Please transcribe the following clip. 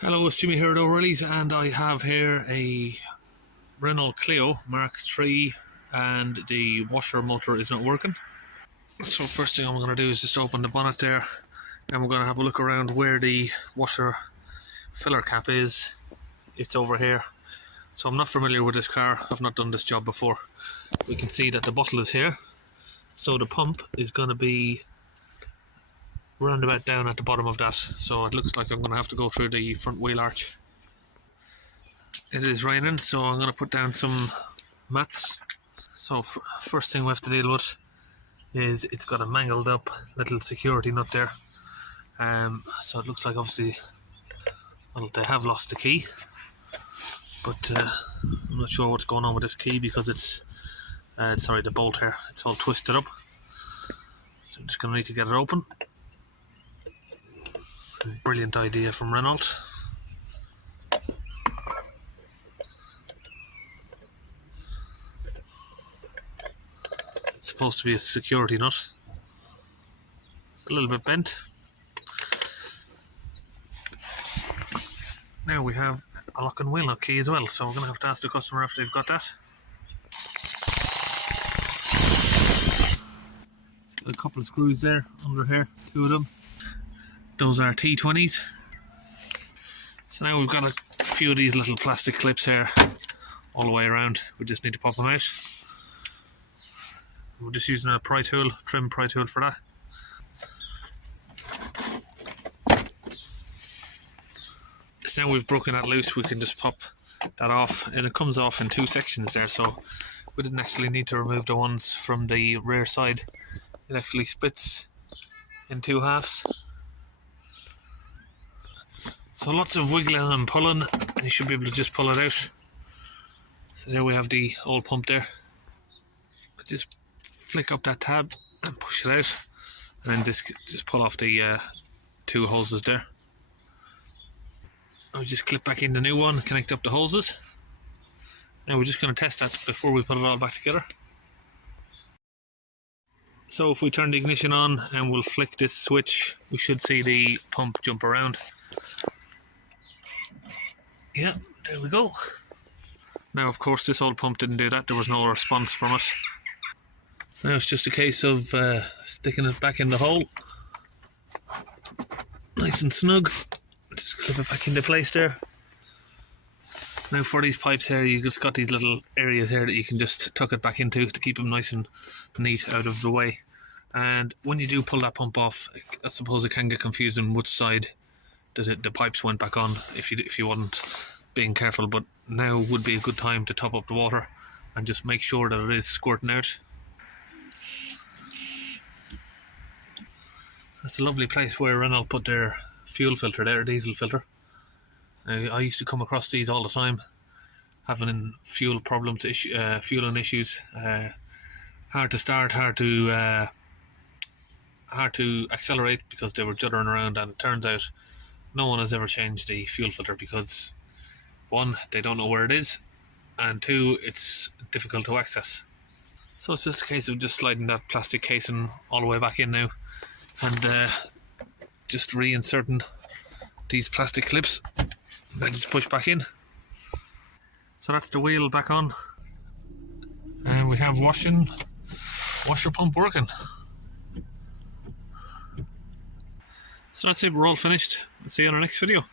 Hello, it's Jimmy here at O'Reilly's, and I have here a Renault Clio Mark III, and the washer motor is not working. So first thing I'm going to do is just open the bonnet there, and we're going to have a look around where the washer filler cap is. It's over here. So I'm not familiar with this car, I've not done this job before. We can see that the bottle is here, so the pump is going to be round about down at the bottom of that, so it looks like I'm going to have to go through the front wheel arch. It is raining, so I'm going to put down some mats. So first thing we have to deal with is it's got a mangled up little security nut there. So it looks like obviously, well, they have lost the key, but I'm not sure what's going on with this key because it's sorry, the bolt here, it's all twisted up. So I'm just going to need to get it open. Brilliant idea from Renault. It's supposed to be a security nut. It's a little bit bent. Now we have a lock and wheel nut key as well, so we're going to have to ask the customer if they've got that. A couple of screws there under here, two of them. Those are T20s. So now we've got a few of these little plastic clips here all the way around. We just need to pop them out. We're just using a pry tool, trim pry tool for that. So now we've broken that loose, we can just pop that off, and it comes off in two sections there, so we didn't actually need to remove the ones from the rear side. It actually splits in two halves. So lots of wiggling and pulling, and you should be able to just pull it out. So there we have the old pump there. Just flick up that tab and push it out, and then just pull off the two hoses there. I'll just clip back in the new one, connect up the hoses. Now we're just going to test that before we put it all back together. So if we turn the ignition on and we'll flick this switch, we should see the pump jump around. Yeah, there we go. Now of course this old pump didn't do that, there was no response from it. Now it's just a case of sticking it back in the hole. Nice and snug. Just clip it back into place there. Now for these pipes here, you just got these little areas here that you can just tuck it back into to keep them nice and neat out of the way. And when you do pull that pump off, I suppose it can get confusing which side the pipes went back on if you weren't being careful, but now would be a good time to top up the water and just make sure that it is squirting out. That's a lovely place where Renault put their fuel filter there, diesel filter. I used to come across these all the time, having fuel problems, fueling issues, hard to start, hard to accelerate because they were juddering around, and it turns out no one has ever changed the fuel filter because, one, they don't know where it is, and two, it's difficult to access. So it's just a case of just sliding that plastic casing all the way back in now, and just reinserting these plastic clips. Then just push back in. So that's the wheel back on, and we have washer pump working. So that's it, we're all finished. I'll see you on our next video.